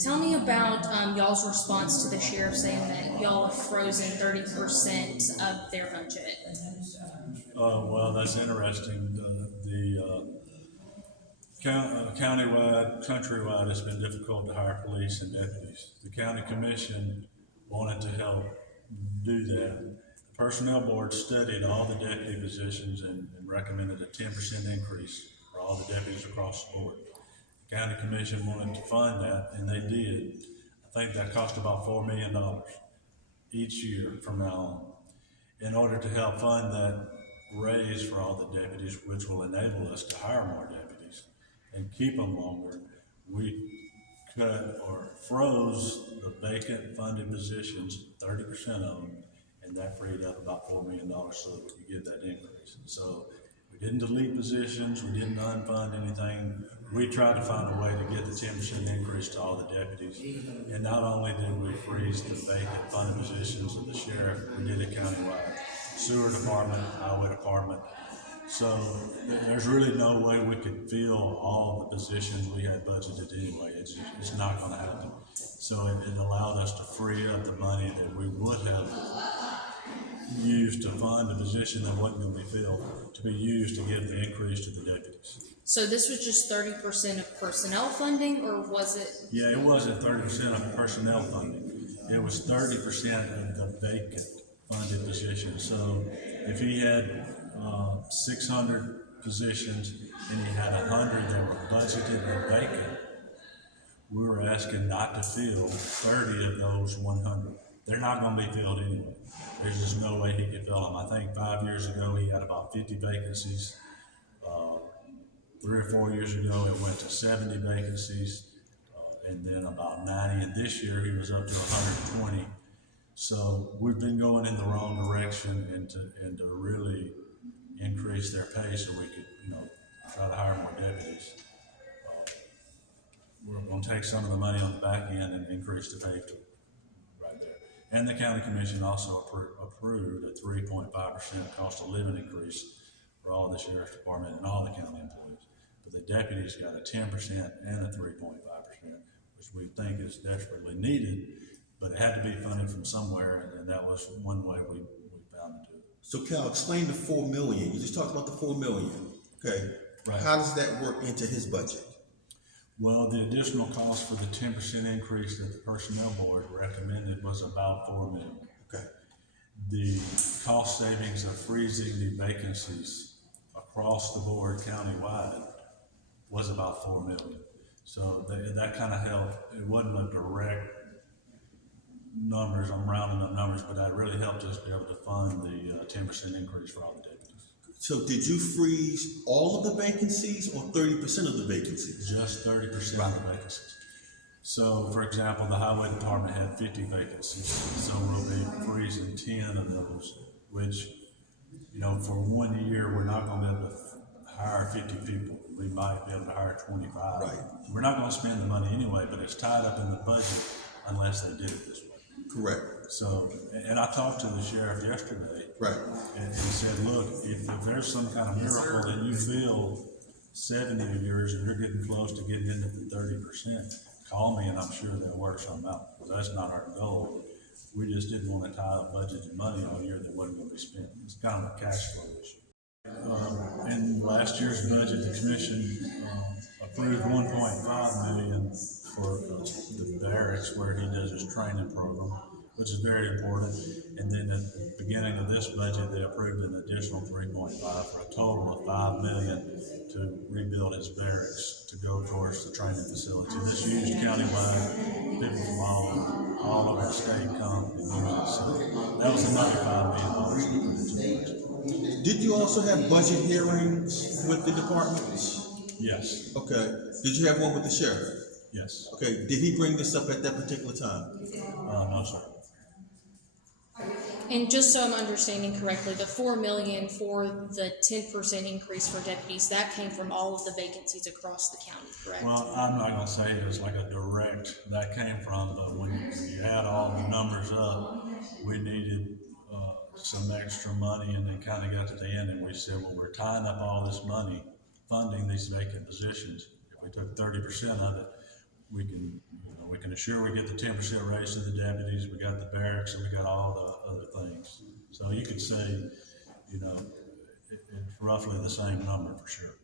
Tell me about y'all's response to the sheriff saying that y'all have frozen 30% of their budget. Well, that's interesting. Countywide, countrywide, it's been difficult to hire police and deputies. The county commission wanted to help do that. The personnel board studied all the deputy positions and recommended a 10% increase for all the deputies across the board. The county commission wanted to fund that, and they did. I think that cost about $4 million each year from now on. In order to help fund that raise for all the deputies, which will enable us to hire more deputies and keep them longer, we cut or froze the vacant funded positions, 30% of them, and that freed up about $4 million so that we could get that increase. So we didn't delete positions, we didn't unfund anything. We tried to find a way to get the 10% increase to all the deputies. And not only did we freeze the vacant funded positions of the sheriff, we did it countywide. Sewer department, highway department. So there's really no way we could fill all the positions we had budgeted anyway. It's not gonna happen. So it allowed us to free up the money that we would have used to fund a position that wasn't gonna be filled, to be used to give the increase to the deputies. So this was just 30% of personnel funding, or was it? Yeah, it wasn't 30% of personnel funding. It was 30% of the vacant funded positions. So if he had 600 positions and he had 100 that were budgeted and vacant, we were asking not to fill 30 of those 100. They're not going to be filled anyway. There's just no way he could fill them. I think 5 years ago he had about 50 vacancies. 3 or 4 years ago it went to 70 vacancies, and then about 90. And this year he was up to 120. So we've been going in the wrong direction, and to really increase their pay so we could, try to hire more deputies. We're going to take some of the money on the back end and increase the pay right there. And the county commission also approved a 3.5% cost of living increase for all the sheriff's department and all the county employees. But the deputies got a 10% and a 3.5%, which we think is desperately needed, but it had to be funded from somewhere, and that was one way we found to do it. So Cal, explain the $4 million. You just talked about the $4 million. Okay. Right. How does that work into his budget? Well, the additional cost for the 10% increase that the personnel board recommended was about $4 million. Okay. The cost savings of freezing the vacancies across the board countywide was about $4 million. So that kind of helped. It wasn't a direct numbers, I'm rounding up numbers, but that really helped us be able to fund the 10% increase for all the deputies. So did you freeze all of the vacancies or 30% of the vacancies? Just 30% of the vacancies. So, for example, the highway department had 50 vacancies, so we'll be freezing 10 of those, which, for 1 year, we're not going to be able to hire 50 people. We might be able to hire 25. Right. We're not going to spend the money anyway, but it's tied up in the budget unless they did it this way. Correct. So, and I talked to the sheriff yesterday. Right. And he said, look, if there's some kind of miracle and you fill 70 of yours and you're getting close to getting into the 30%, call me and I'm sure they'll work something out, because that's not our goal. We just didn't want to tie up budgeted money all year that wasn't going to be spent. It's kind of a cash flow issue. In last year's budget, the commission approved $1.5 million for the barracks where he does his training program, which is very important. And then at the beginning of this budget, they approved an additional 3.5 for a total of $5 million to rebuild his barracks to go towards the training facility. This used countywide. People from all over the state come and use it. So that was another $5 million. Did you also have budget hearings with the departments? Yes. Okay. Did you have one with the sheriff? Yes. Okay. Did he bring this up at that particular time? No, sir. And just so I'm understanding correctly, the $4 million for the 10% increase for deputies, that came from all of the vacancies across the county, correct? Well, I'm not going to say it was like a direct that came from, but when you add all the numbers up, we needed some extra money, and then kind of got to the end and we said, well, we're tying up all this money funding these vacant positions. If we took 30% of it, we sure, we get the 10% raise to the deputies, we got the barracks, and we got all the other things. So you could say, you know, it's roughly the same number for sure.